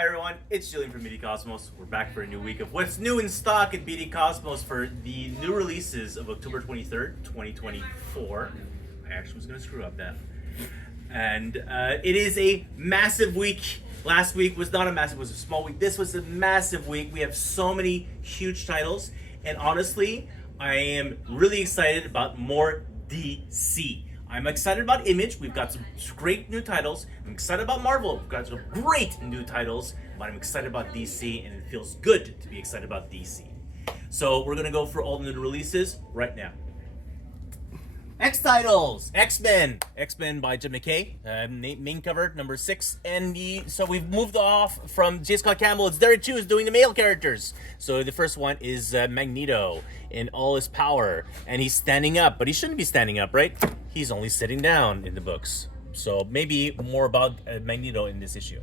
Hi everyone, it's Julian from BD Cosmos. We're back for a new week of what's new in stock at BD Cosmos for the new releases of October 23rd, 2024. I actually was going to screw up that. And it is a massive week. Last week was not a massive, it was a small week. This was a massive week. We have so many huge titles. And honestly, I am really excited about more DC. I'm excited about Image. We've got some great new titles. I'm excited about Marvel. We've got some great new titles. But I'm excited about DC, and it feels good to be excited about DC. So we're going to go for all the new releases right now. X titles, X-Men by Jim McKay, main cover number 6, and so we've moved off from J. Scott Campbell. It's Derek Chu is doing the male characters. So the first one is Magneto in all his power, and he's standing up, but he shouldn't be standing up, right? He's only sitting down in the books. So maybe more about Magneto in this issue.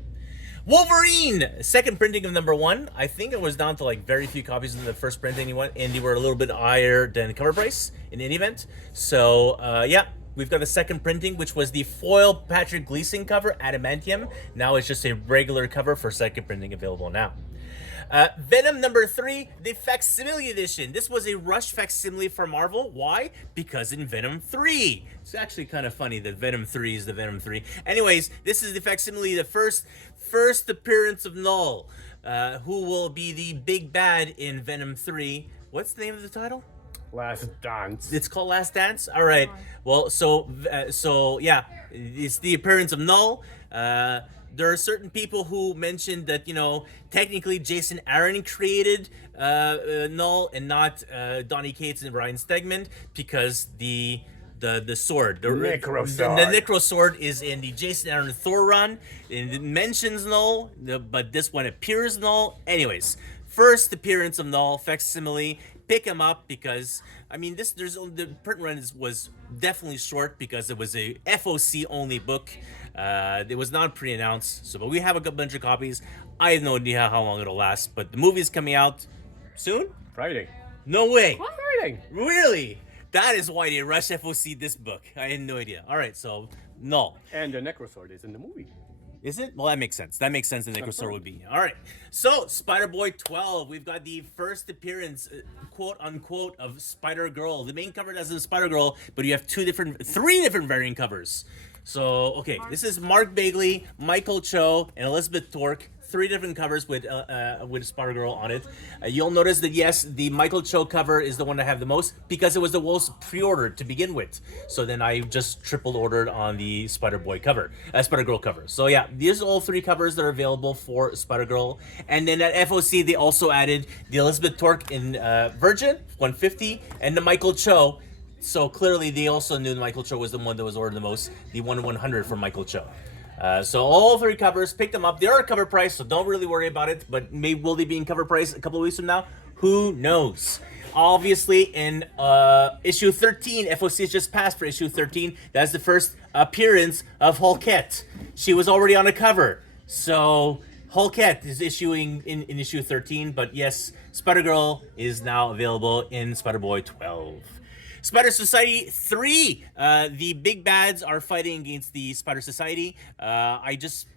Wolverine, second printing of number 1. I think it was down to like very few copies in the first printing, and they were a little bit higher than cover price in any event. So yeah, we've got a second printing, which was the foil Patrick Gleason cover, Adamantium. Now it's just a regular cover for second printing available now. Venom number 3, the facsimile edition. This was a rush facsimile for Marvel. Why? Because in Venom 3. It's actually kind of funny that Venom 3 is the Venom 3. Anyways, this is the facsimile, the first appearance of Null, who will be the big bad in Venom 3. What's the name of the title? Last Dance. It's called Last Dance? All right. Well, so yeah, it's the appearance of Null. There are certain people who mentioned that, technically Jason Aaron created Null and not Donny Cates and Ryan Stegman, because the sword, the Necro Sword is in the Jason Aaron Thor run, and it mentions Null, but this one appears Null. Anyways, first appearance of Null, facsimile. Pick him up because the print run was definitely short because it was a FOC only book. It was not pre-announced, but we have a bunch of copies. I have no idea how long it'll last, but the movie is coming out soon. Friday. No way. What? Friday. Really? That is why they rushed FOC this book. I had no idea. All right, so Null. And the Necrosword is in the movie. Is it? Well, that makes sense. That makes sense. The Necrosword would be. All right. So, Spider-Boy 12. We've got the first appearance, quote unquote, of Spider-Girl. The main cover does Spider-Girl, but you have three different variant covers. So, okay, this is Mark Bagley, Michael Cho, and Elizabeth Torque. 3 different covers with Spider-Girl on it. You'll notice that, yes, the Michael Cho cover is the one I have the most because it was the most pre-ordered to begin with. So then I just triple ordered on the Spider-Girl cover. So yeah, these are all 3 covers that are available for Spider-Girl. And then at FOC, they also added the Elizabeth Torque in Virgin, 150, and the Michael Cho. So clearly they also knew Michael Cho was the one that was ordered the most, the 1/100 from Michael Cho. So all 3 covers, pick them up. They are cover price, so don't really worry about it. But will they be in cover price a couple of weeks from now? Who knows? Obviously, in issue 13, FOC has just passed for issue 13. That's the first appearance of Hulkette. She was already on a cover. So Hulkette is issuing in issue 13. But yes, Spider-Girl is now available in Spider-Boy 12. Spider Society 3. The big bads are fighting against the Spider Society. I just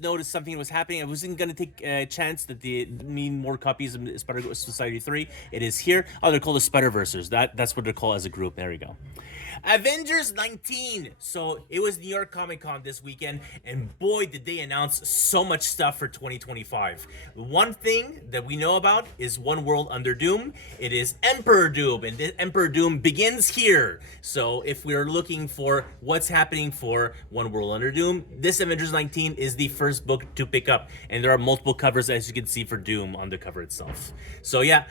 noticed something was happening. I wasn't going to take a chance that they mean more copies of Spider Society 3. It is here. Oh, they're called the Spider-Versers. That's what they're called as a group. There we go. Avengers 19. So it was New York Comic Con this weekend, and boy, did they announce so much stuff for 2025. One thing that we know about is One World Under Doom. It is Emperor Doom, and Emperor Doom begins here. So if we're looking for what's happening for One World Under Doom, this Avengers 19 is the first book to pick up, and there are multiple covers, as you can see, for Doom on the cover itself. So yeah,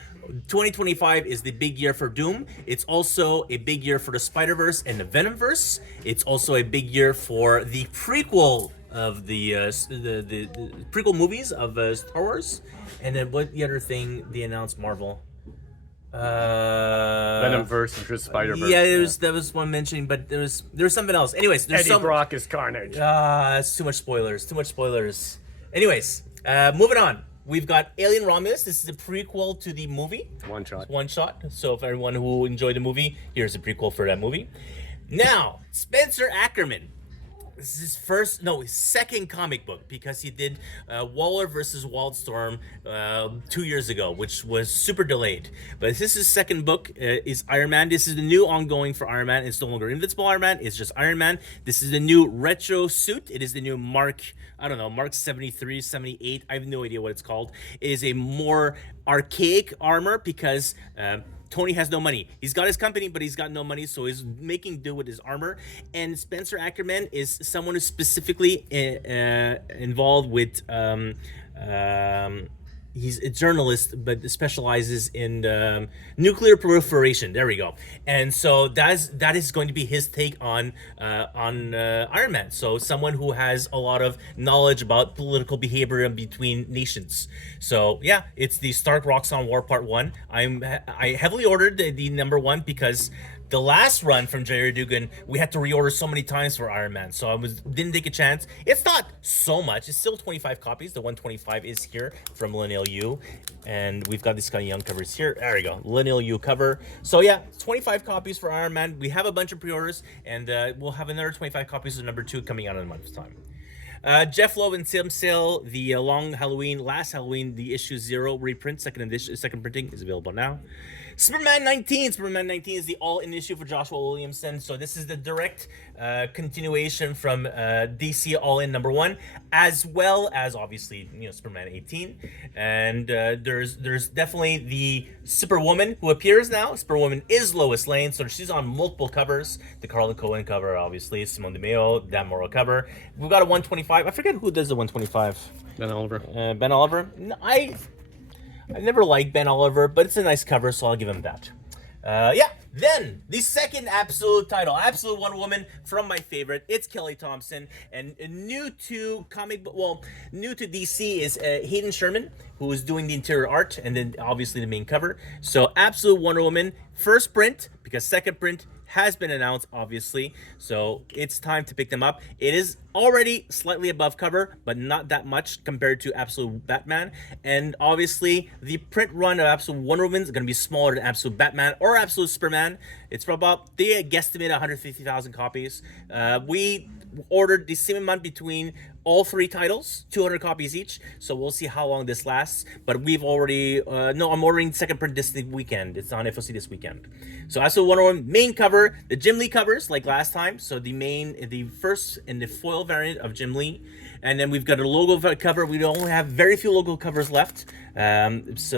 2025 is the big year for Doom. It's also a big year for the Spider-Verse and the Venomverse. It's also a big year for the prequel of the prequel movies of Star Wars. And then what the other thing they announced, Marvel? Venomverse versus Spider-Verse. Yeah, that was one mentioning, but there was something else. Anyways, there's Eddie Brock is Carnage. That's too much spoilers. Anyways, moving on. We've got Alien Romulus. This is a prequel to the movie. One shot. So for everyone who enjoyed the movie, here's a prequel for that movie. Now, Spencer Ackerman. This is his second comic book, because he did Waller versus Wildstorm 2 years ago, which was super delayed. But this is his second book, is Iron Man. This is the new ongoing for Iron Man. It's no longer Invincible Iron Man, it's just Iron Man. This is the new retro suit. It is the new Mark 73, 78. I have no idea what it's called. It is a more archaic armor because Tony has no money. He's got his company, but he's got no money, so he's making do with his armor. And Spencer Ackerman is someone who's specifically involved with. He's a journalist, but specializes in nuclear proliferation. There we go. And so that is going to be his take on Iron Man. So someone who has a lot of knowledge about political behavior between nations. So yeah, it's the Stark Roxxon War Part 1. I heavily ordered the number 1 because the last run from Jerry Dugan, we had to reorder so many times for Iron Man, so didn't take a chance. It's not so much. It's still 25 copies. The 125 is here from Lineal U, and we've got these kind of young covers here. There we go, Lineal U cover. So yeah, 25 copies for Iron Man. We have a bunch of pre-orders, and we'll have another 25 copies of number 2 coming out in a month's time. Jeff Loeb and Tim Sale, the last Halloween, the issue 0 reprint, second printing is available now. Superman 19 is the all-in issue for Joshua Williamson. So this is the direct continuation from DC All-In number 1, as well as obviously Superman 18. And there's definitely the Superwoman who appears now. Superwoman is Lois Lane, so she's on multiple covers. The Carla Cohen cover, obviously, Simone DeMeo, Dan Morrow cover. We've got a 125. I forget who does the 125. Ben Oliver. Ben Oliver. I never liked Ben Oliver, but it's a nice cover, so I'll give him that. Then the second Absolute title, Absolute Wonder Woman, from my favorite. It's Kelly Thompson, and new to DC is Hayden Sherman, who is doing the interior art, and then obviously the main cover. So Absolute Wonder Woman, first print, because second print has been announced, obviously, so it's time to pick them up. It is already slightly above cover, but not that much compared to Absolute Batman. And obviously, the print run of Absolute Wonder Woman is going to be smaller than Absolute Batman or Absolute Superman. It's about, they guesstimate 150,000 copies. We ordered the same amount between all 3 titles, 200 copies each, so we'll see how long this lasts. But we've already I'm ordering second print this weekend. It's on FOC this weekend. So Absolute Wonder Woman main cover, the Jim Lee covers like last time. So the first and the foil variant of Jim Lee, and then we've got a logo cover. We only have very few logo covers left. It's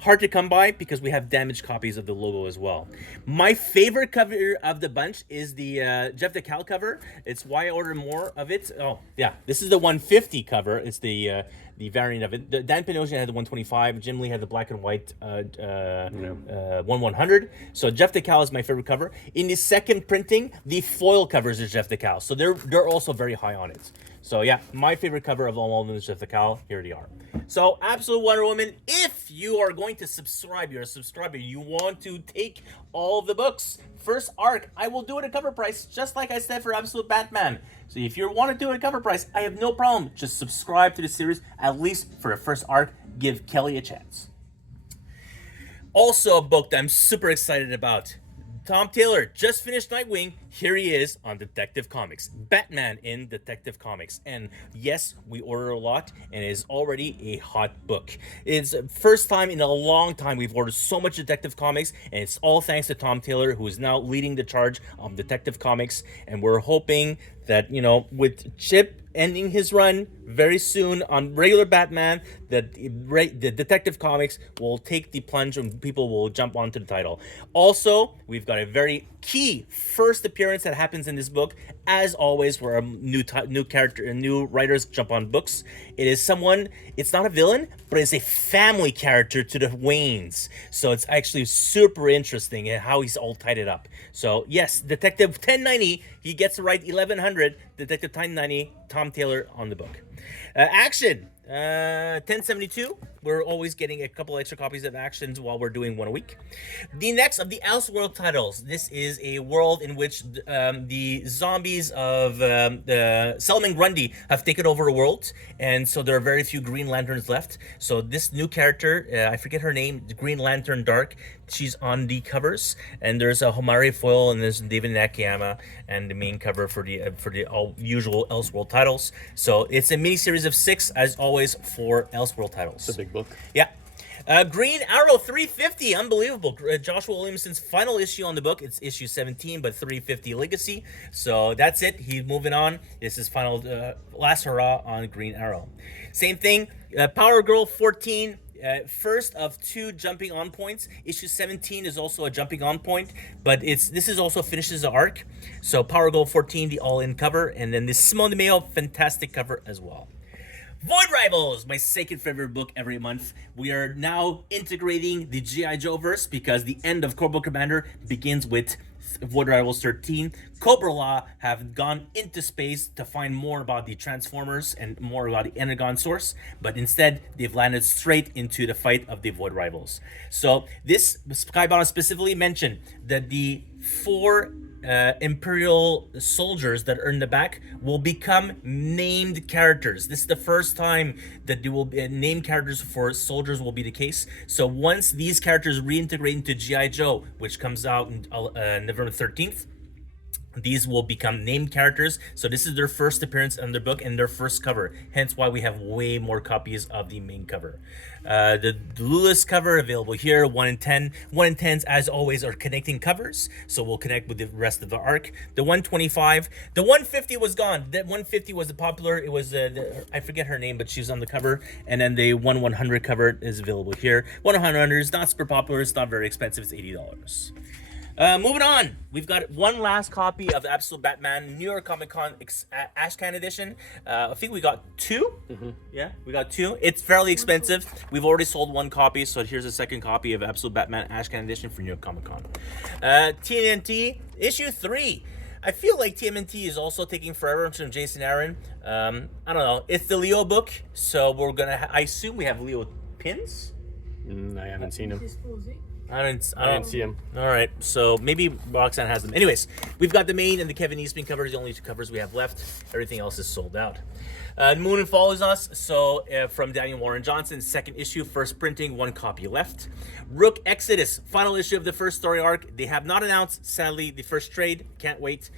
hard to come by because we have damaged copies of the logo as well. My favorite cover of the bunch is the Jeff DeCal cover. It's why I ordered more of it. Oh yeah, this is the 150 cover. It's the variant of it. Dan Panosian had the 125. Jim Lee had the black and white 100. So Jeff DeCal is my favorite cover. In the second printing, the foil covers is Jeff DeCal. So they're also very high on it. So yeah, my favorite cover of all of them is Jeff DeCal. Here they are. So Absolute Wonder Woman, if you are going to subscribe, you're a subscriber, you want to take all of the books, first arc, I will do it at cover price, just like I said for Absolute Batman. So if you want to do it at cover price, I have no problem. Just subscribe to the series, at least for the first arc. Give Kelly a chance. Also a book that I'm super excited about. Tom Taylor just finished Nightwing. Here he is on Detective Comics. Batman in Detective Comics. And yes, we ordered a lot, and it is already a hot book. It's the first time in a long time we've ordered so much Detective Comics, and it's all thanks to Tom Taylor, who is now leading the charge on Detective Comics. And we're hoping that, with Chip ending his run very soon on regular Batman, that the Detective Comics will take the plunge and people will jump onto the title. Also, we've got a very key first appearance that happens in this book. As always, where a new character and new writers jump on books. It is someone, it's not a villain, but it's a family character to the Waynes. So it's actually super interesting in how he's all tied it up. So yes, Detective 1090, he gets to write 1100, Detective 1090, Tom Taylor on the book. Action 1072. We're always getting a couple extra copies of Actions while we're doing one a week. The next of the Elseworld titles. This is a world in which the zombies of Solomon Grundy have taken over the world, and so there are very few Green Lanterns left. So this new character, I forget her name, the Green Lantern Dark, she's on the covers, and there's a Homari foil, and there's David Nakayama, and the main cover for the all usual Elseworld titles. So it's a mini series of 6, as always, for Elseworld titles. It's a big book. Yeah. Green Arrow 350, unbelievable. Joshua Williamson's final issue on the book. It's issue 17, but 350 Legacy. So that's it. He's moving on. This is final last hurrah on Green Arrow. Same thing. Power Girl 14. First of 2 jumping on points. Issue 17 is also a jumping on point, but this is also finishes the arc. So Power Girl 14, the all-in cover, and then this Simone de Mayo fantastic cover as well. Void Rivals, my second favorite book every month. We are now integrating the G.I. Joe verse because the end of Cobra Commander begins with Void Rivals 13. Cobra Law have gone into space to find more about the Transformers and more about the Energon source, but instead they've landed straight into the fight of the Void Rivals. So this Skybound specifically mentioned that the 4 Imperial soldiers that are in the back will become named characters. This is the first time that they will be named characters for soldiers will be the case. So once these characters reintegrate into G.I. Joe, which comes out on November 13th, these will become named characters. So this is their first appearance in their book and their first cover. Hence why we have way more copies of the main cover. The Lulus cover available here, 1 in 10. 1 in 10s, as always, are connecting covers. So we'll connect with the rest of the arc. The 125. The 150 was gone. That 150 was the popular. It was, I forget her name, but she's on the cover. And then the 100 cover is available here. 100 is not super popular. It's not very expensive. It's $80. Moving on, we've got one last copy of Absolute Batman New York Comic Con Ashcan edition. I think we got 2. Yeah, we got 2. It's fairly expensive. We've already sold 1 copy, so here's a second copy of Absolute Batman Ashcan edition for New York Comic Con. TMNT issue 3. I feel like TMNT is also taking forever from Jason Aaron. I don't know. It's the Leo book, so we're gonna. I assume we have Leo pins. I haven't seen him. I don't see him. All right, so maybe Roxanne has them. Anyways, we've got the main and the Kevin Eastman covers, the only 2 covers we have left. Everything else is sold out. Moon and Fall is us. So from Daniel Warren Johnson, second issue, first printing, 1 copy left. Rook Exodus, final issue of the first story arc. They have not announced, sadly, the first trade. Can't wait.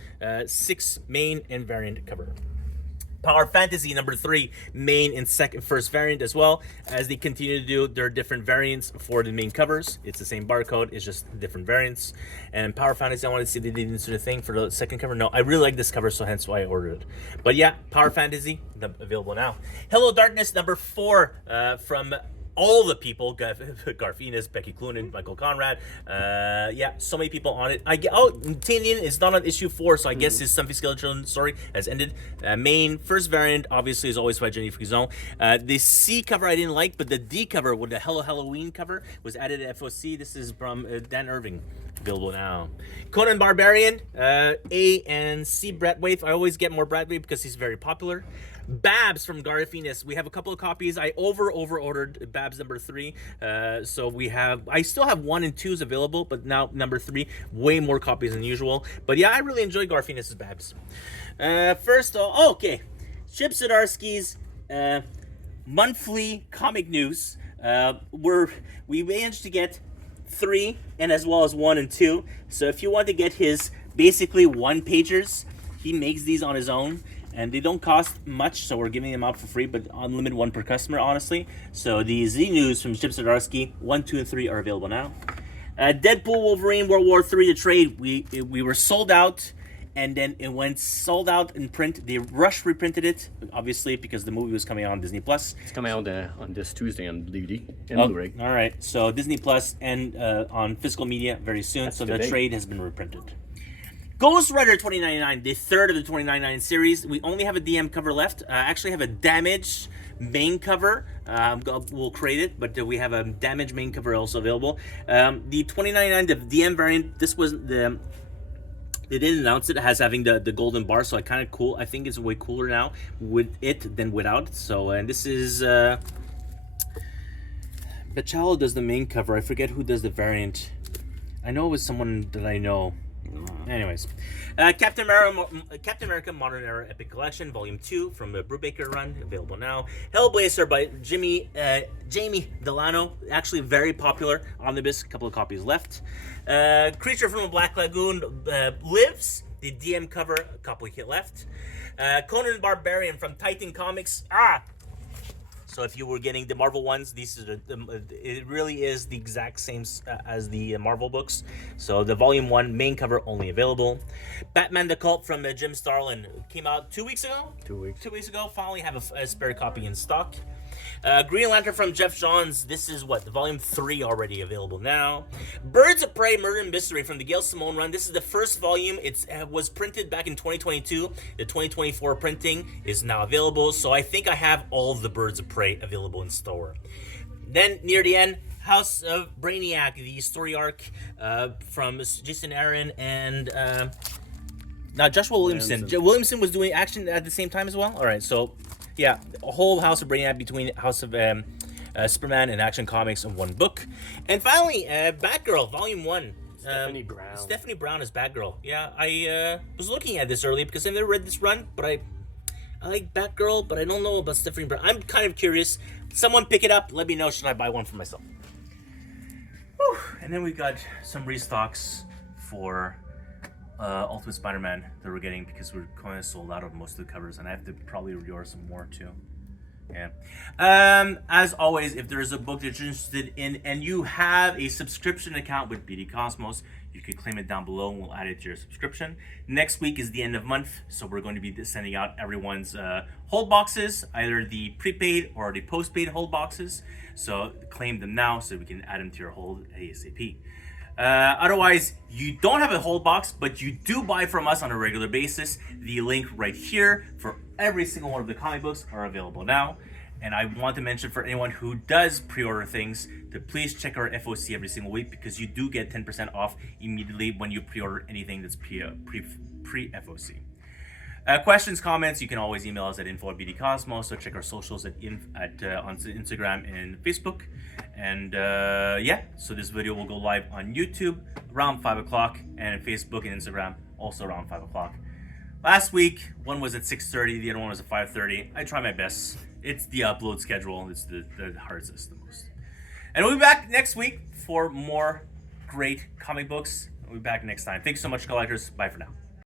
6 main and variant cover. Power Fantasy number 3, main and first variant as well, as they continue to do their different variants for the main covers. It's the same barcode, it's just different variants. And Power Fantasy, I wanted to see if they didn't do the thing for the second cover. No, I really like this cover, so hence why I ordered it. But yeah, Power Fantasy available now. Hello Darkness number 4 from all the people, Garth Ennis, Becky Cloonan, Michael Conrad, yeah, so many people on it. Tinian is not on issue 4, so I guess his Something Skeleton story has ended. Main, first variant, obviously, is always by Jenny Frison. The C cover I didn't like, but the D cover with the Hello Halloween cover was added at FOC. This is from Dan Irving. Available now. Conan Barbarian, A and C Brathwaite. I always get more Brathwaite because he's very popular. Babs from Garth Ennis. We have a couple of copies. I over ordered Babs number 3. So I still have 1 and 2s available, but now number 3, way more copies than usual. But yeah, I really enjoy Garth Ennis' Babs. First, okay. Chip Zdarsky's monthly comic news. We managed to get 3 and as well as 1 and 2. So if you want to get his basically 1-pagers, he makes these on his own. And they don't cost much, so we're giving them out for free, but unlimited 1 per customer, honestly. So the Z News from Chip Zdarsky, 1, 2, and 3 are available now. Deadpool, Wolverine, World War III, the trade. We were sold out, and then it went sold out in print. They reprinted it, obviously, because the movie was coming out on Disney+. It's coming out on this Tuesday on DVD and Blu-ray. All right, so Disney+ and on physical media very soon. That's so today. The trade has been reprinted. Ghost Rider 2099, the third of the 2099 series. We only have a DM cover left. I actually have a damaged main cover. We'll create it, but we have a damaged main cover also available. The 2099, the DM variant, this was the... They didn't announce it as having the golden bar, so kind of cool. I think it's way cooler now with it than without. So, and this is... Bachalo does the main cover. I forget who does the variant. I know it was someone that I know. Anyways, Captain America Modern Era Epic Collection Volume 2 from the Brubaker run, available now. Hellblazer by Jamie Delano, actually very popular omnibus, a couple of copies left. Creature from the Black Lagoon Lives, the DM cover, a couple hit left. Conan Barbarian from Titan Comics. So if you were getting the Marvel ones, these are it really is the exact same as the Marvel books. So the Volume 1 main cover only available. Batman the Cult from Jim Starlin came out 2 weeks ago. 2 weeks. 2 weeks ago. Finally have a spare copy in stock. Green Lantern from Jeff Johns. This is the Volume 3 already available now. Birds of Prey Murder and Mystery from the Gail Simone run. This is the first volume. It was printed back in 2022. The 2024 printing is now available. So I think I have all of the Birds of Prey available in store. Then near the end, House of Brainiac, the story arc from Jason Aaron and now Joshua Williamson. Williamson was doing action at the same time as well. All right, so yeah, a whole House of Brainiac between House of Superman and Action Comics in one book. And finally, Batgirl, Volume 1. Stephanie Brown. Stephanie Brown is Batgirl. Yeah, I was looking at this earlier because I've never read this run, but I like Batgirl, but I don't know about Stephanie Brown. I'm kind of curious. Someone pick it up. Let me know. Should I buy one for myself? Whew. And then we got some restocks for Ultimate Spider-Man that we're getting because we're kind of sold out of most of the covers, and I have to probably reorder some more too. Yeah. As always, if there is a book that you're interested in and you have a subscription account with BD Cosmos, you can claim it down below and we'll add it to your subscription. Next week is the end of month, so we're going to be sending out everyone's hold boxes, either the prepaid or the postpaid hold boxes. So claim them now so we can add them to your hold ASAP. Otherwise, you don't have a hold box, but you do buy from us on a regular basis. The link right here for every single one of the comic books are available now. And I want to mention for anyone who does pre-order things to please check our FOC every single week because you do get 10% off immediately when you pre-order anything that's pre-FOC. Questions, comments, you can always email us at info@bdcosmos, or check our socials on Instagram and Facebook. And yeah, so this video will go live on YouTube around 5 o'clock and Facebook and Instagram also around 5 o'clock. Last week, one was at 6:30, the other one was at 5:30. I try my best. It's the upload schedule. It's the hardest the most. And we'll be back next week for more great comic books. We'll be back next time. Thanks so much, collectors. Bye for now.